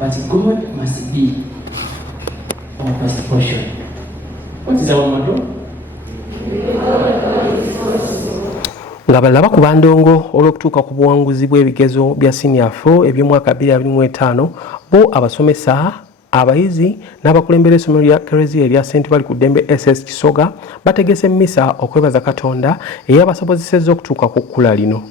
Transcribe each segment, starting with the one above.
but God must be our first portion. What is our motto? Nga balaba ku bandongo olw'okutuuka ku buwanguzi bw'ebigezo bya senior 4 eby'omwaka 2025 bo abasomesa abayizi n'abakulembera essomero lya Kereziya erya St. Bali ku Ddembe SS Kisoga bategese emmisa okwebaza Katonda eyabasobozesezza okutuuka ku kkula lino.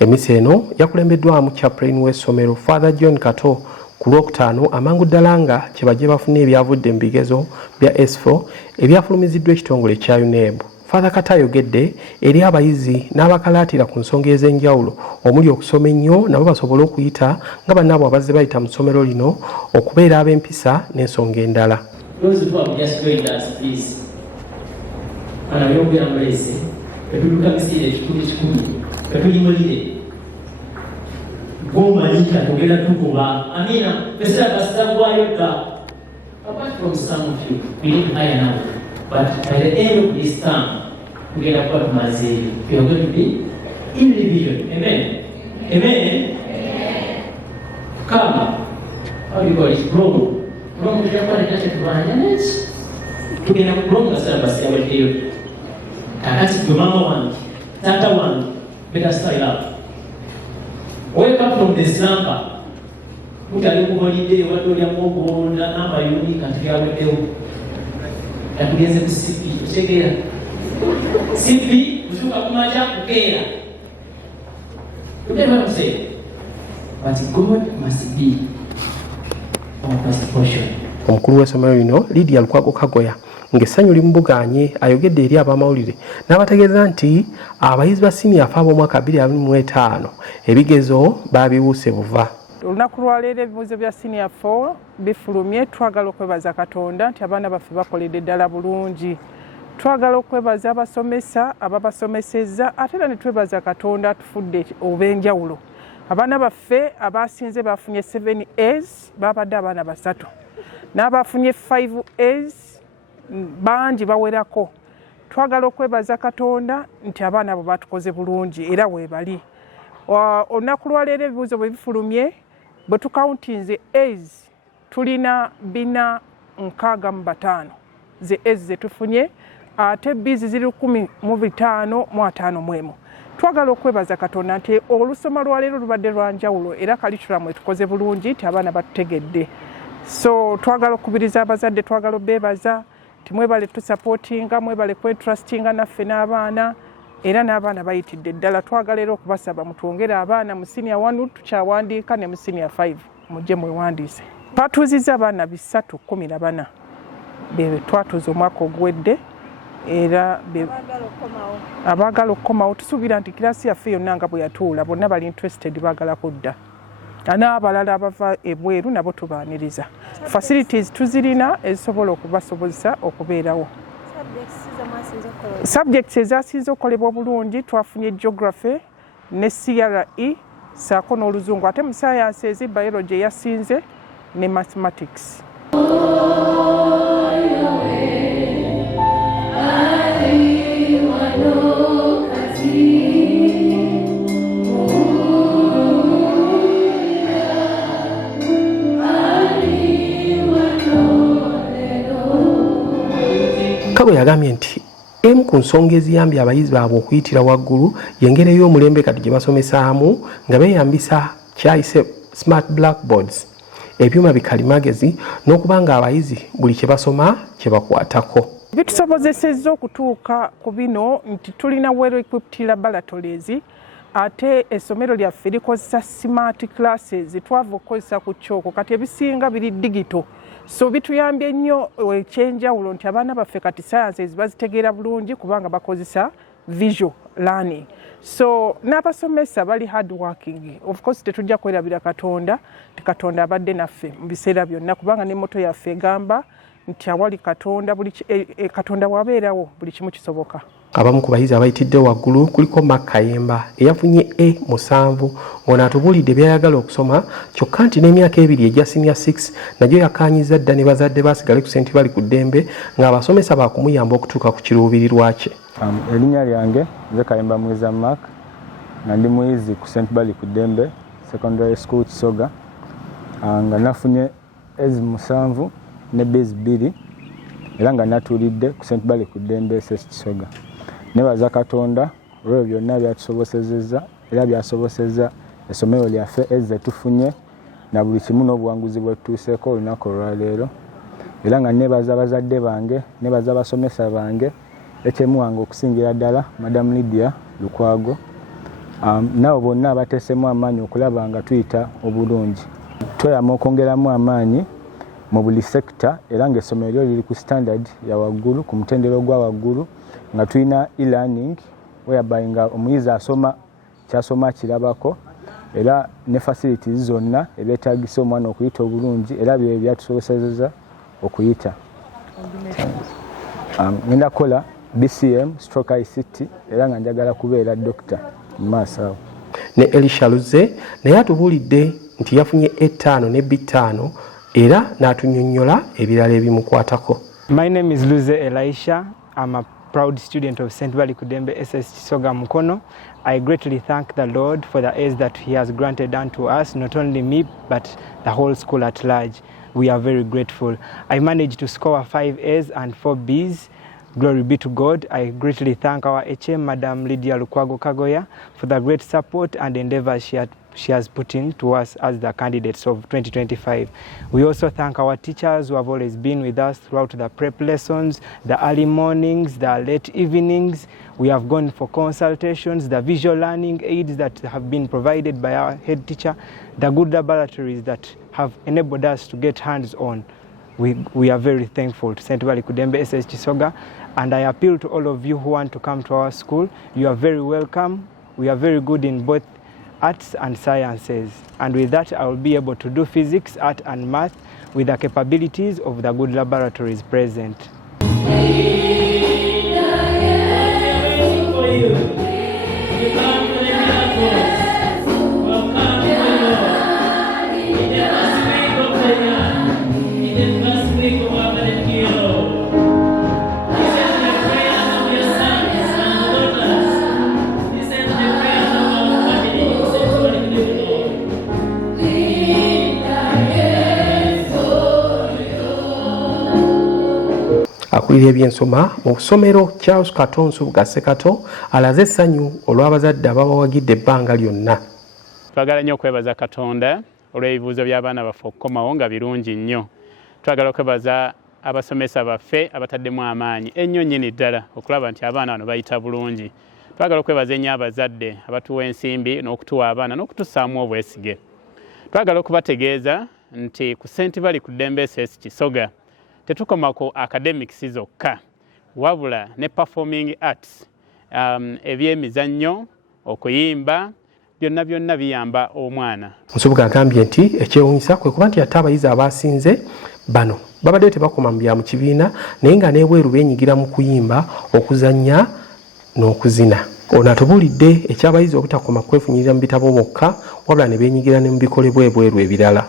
Emmisa eno yakulembeddwamu chaplain w'essomero Father John Kato ku Lwokutaano amangu ddala nga kye bajje bafune ebyavudde mu bigezo bya S4 ebyafulumiziddwa ekitongole kya UNEB. Father Kato ayogedde eri abayizi n'abakalaatira ku nsonga ez'enjawulo omuli okusoma ennyo nabo basobole okuyita nga bannaabwe abazze bayita mu ssomero lino okubeera ab'empisa n'ensonga endala. But by the end of this term, we get up to Mazeli. We are going to be in revision. Amen. Amen. Amen. Come. How do you call it? Grow. Grow. We are going to get violence. We can grow ourselves. I will tell you. That's the mama one. Tata one. Better style up. Wake up from the slumber. Mutali ku holiday. Watu waliamua na namba yuni katika weteo. Yakugenze ku CP kuchegera CP kushuka kumaja kukera udema kusema but God must be our first portion. Omukulu w'essomero lino Lydia Lukwago Kagoya ng'essanyu limubuganye ayogedde eri ab'amawulire n'abategeeza nti abayizi ba senior ab'omwaka 2025 ebigezo baabiwuuse buva. Olunaku lwaleero ebibuuzo bya senior 4 bifulumye. Twagala okwebaza Katonda nti abaana baffe bakoledde ddala bulungi. Twagala okwebaza abasomesa ababasomesezza ate era ne twebaza Katonda atufudde ob'enjawulo. Abaana baffe abasinze bafunye 7 A's babadde abaana basatu n'abafunye 5 A's bangi bawerako. Twagala okwebaza Katonda nti abaana abo batukoze bulungi era weebali. Olunaku lwaleero ebibuuzo bwe bifulumye bwe tukauntinze A's tulina 465 ze A's ze tufunye ate B's ziri 155 Twagala okwebaza Katonda nti olusoma lwaleero lubadde lwa njawulo era kalitulamu etukoze bulungi nti abaana batutegedde. So twagala okubiriza abazadde, twagala obeebaza nti mwebale tusupportinga, mwebale kwetrustinga naffe n'abaana era n'abaana bayitidde ddala. Twagala era okubasaba mutwongere abaana mu senior 1 tukyawandiika ne mu senior 5 mujje mwewandiise. Twatuuzizza abaana 314 be twatuuza omwaka oguwedde era abaagala okukomawo. Tusuubira nti kirasi yaffe yonna nga bwe yatuula bonna bali interested baagala kudda. N'abalala abava ebweru nabo tubaaniriza. Facilities tuzirina ezisobola okubasobozesa okubeerawo. Subjects ezasinze okukolebwa obulungi twafunye geography ne CRE saako n'oluzungu ate mu sciences biology eyasinze ne mathematics. Kabo yagambye nti emu ku nsonga eziyambye abayizi baabwe okuyitira waggulu y'engeri y'omulembe kati gye basomesaamu nga beeyambisa kyayise smart blackboards, ebyuma bikalimagezi n'okubanga abayizi buli kye basoma kye bakwatako. Bitusobozesezza okutuuka ku bino nti tulina well equipped laboratories ate essomero lyaffe likozesa smart classes twava okukozesa ku kyoko kati ebisinga biri digital. So bituyambye nnyo ekyenjawulo nti abaana baffe kati sciences bazitegeera bulungi kubanga bakozesa visual learning. So n'abasomesa bali hard working. Of course tetujja kwerabira Katonda, Katonda abadde naffe mu biseera byonna kubanga n'emmoto yaffe egamba nti awali Katonda Katonda wabeerawo buli kimu kisoboka. Abamu ku bayizi abayitidde waggulu kuliko Mark Kayemba eyafunye A7 ng'ono atubuulidde byayagala okusoma kyokka nti n'emyaka 2 egya senior 6 nagyo yakaanyiza dda ne bazadde basigale ku St. Bali ku Ddembe ng'abasomesa baakumuyamba okutuuka ku kiruubirirwa kye. Erinnya lyange nze Kayemba Mwiza Mark nga ndi muyizi ku St. Bali ku Ddembe Secondary School Kisoga. nga nafunye ezi 7 ne Bs 2 era nga natulidde ku St. Bali ku Ddembe SS Kisoga. Nebaza Katonda olw'ebyo byonna byatusobosezza era byasobosezza essomero lyaffe ezze tufunye na buli kimu n'obuwanguzi bwe tutuuseeko olunaku olwaleero. Era nga nebaza abazadde bange, nebaza abasomesa bange, ekyemu wange okusingira ddala Madam Lydia Lukwago, nabo bonna abateesemu amaanyi okulaba nga tuyita obulungi. Tweyama okwongeramu amaanyi mu buli sekita era ng'essomero lyo liri ku standard ya waggulu, ku mutendero gwa waggulu, nga tulina e-learning whereby nga omuyizi asoma kyasoma kirabako era ne facilities zonna ebyetaagisa omwana okuyita obulungi era bye byatusobosezza okuyita. Ngenda kukola BCM/ICT era nga njagala kubeera dokita mu maaso awo. Ne Elisha Luze naye atubuulidde nti yafunye E5 ne B5 era n'atunnyonnyola ebirala ebimukwatako. My name is Luze Elisha. I'm a proud student of St. Bali ku Ddembe SS Kisoga Mukono. I greatly thank the Lord for the aids that He has granted unto us, not only me, but the whole school at large. We are very grateful. I managed to score 5 A's and 4 B's. Glory be to God. I greatly thank our HM, Madam Lydia Lukwago Kagoya, for the great support and endeavor she has put in to us as the candidates of 2025. We also thank our teachers who have always been with us throughout the prep lessons, the early mornings, the late evenings. We have gone for consultations, the visual learning aids that have been provided by our head teacher, the good laboratories that have enabled us to get hands-on. We are very thankful to St. Bali ku Ddembe SS Kisoga, and I appeal to all of you who want to come to our school. You are very welcome. We are very good in both arts and sciences, and with that I will be able to do physics, art and math with the capabilities of the good laboratories present. Akulira ebyensoma mu ssomero Charles Katonso Gasekato alaze essanyu olw'abazadde ababawagidde ebbanga lyonna. Twagala nnyo okwebaza Katonda olw'ebibuuzo by'abaana baffe okukomawo nga birungi nnyo. Twagala okwebaza abasomesa baffe abataddemu amaanyi ennyo nnyini ddala okulaba nti abaana bano bayita bulungi. Twagala okwebaza ennyo abazadde abatuwa ensimbi n'okutuwa abaana n'okutussaamu obwesige. Twagala okubategeeza nti ku St. Bali ku Ddembe SS Kisoga tetukoma ku academics zokka, wabula ne performing arts, ebyemizannyo, okuyimba, byonna biyamba omwana. Nsubuga agambye nti ekyewuunyisa kwe kuba nti ate abayizi abasinze bano babadde tebakoma mu bya mu kibiina naye nga n'ebweru beenyigira mu kuyimba, okuzannya n'okuzina. Ono atubuulidde ekyabayizi obutakoma kwefunyirira mu bitabo mokka wabula ne beenyigira ne mu bikolebwa ebweru ebirala.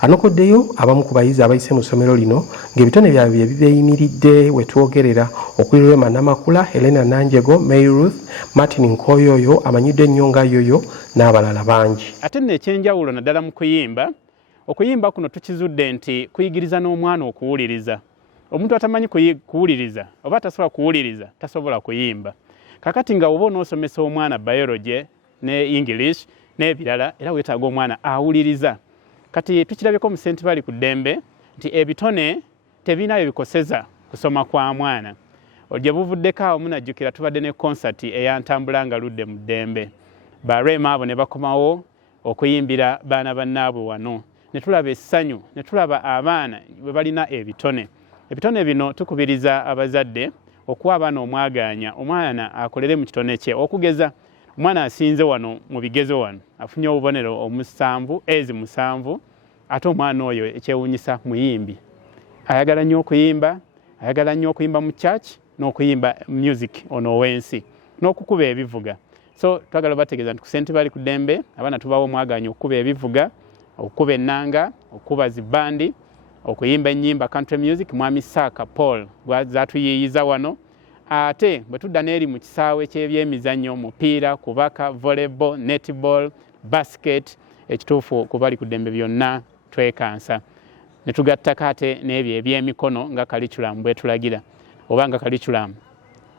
Anokoddeyo abamu ku bayizi abayise mu ssomero lino ng'ebitone byabwe bibeeyimiridde we twogerera okuli Rema Namakula, Helena Nanjego, Mary Ruth, Martin Nkoyoyo, amanyidde ennyo nga Yoyo n'abalala bangi. Ate nno ekyenjawulo naddala mu kuyimba, okuyimba kuno tukizudde nti kuyigiriza n'omwana okuwuliriza. Omuntu atamanyi kuwuliriza oba atasobola kuwuliriza tasobola kuyimba. Kakati nga oba onoosomesa omwana biology ne English n'ebirala era weetaaga omwana awuliriza. Kati tukirabyeko mu St. Bali ku Ddembe nti ebitone tebinayo bikoseza kusoma kwa mwana. Ojja buvuddeko awo munajjukira tubadde ne concert eyantambula nga ludde mu Ddembe. Barema abo ne bakomawo okuyimbira baana bannaabwe wano. Ne tulaba essanyu, ne tulaba abaana bwe balina ebitone. Ebitone bino tukubiriza abazadde okuwa abaana omwagaanya omwana akolere mu kitone kye okugeza omwana asinze wano mu bigezo wano afunye obubonero omusanvu ezi musanvu ate omwana oyo ekyewuunyisa muyimbi. Ayagala nnyo okuyimba, ayagala nnyo okuyimba mu church n'okuyimba music ono w'ensi n'okukuba ebivuga. So twagala bategeeza nti ku St. Bali ku Ddembe abaana tubawo omwagaanya okukuba ebivuga, okukuba ennanga, okukuba zibandi, okuyimba ennyimba country music. Mwami Saaka Paul zaatuyiiyiza wano. Ate bwe tudda n'eri mu kisaawe ky'ebyemizannyo, mupiira, kubaka, volleyball, netball, basket, ekituufu ku Bali ku Ddembe byonna twekansa. Ne tugattako ate n'ebyo eby'emikono nga curriculum bwe tulagira oba nga curriculum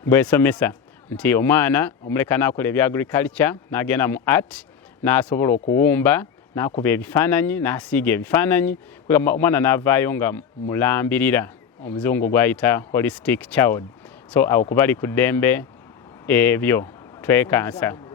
bw'esomesa nti omwana omuleka n'akola ebya agriculture n'agenda mu art n'asobola okuwumba n'akuba ebifaananyi n'asiiga ebifaananyi kugamba omwana n'avaayo nga mulambirira omuzungu gwayita holistic child. So awo kubali ku ddembe ebyo twekansa.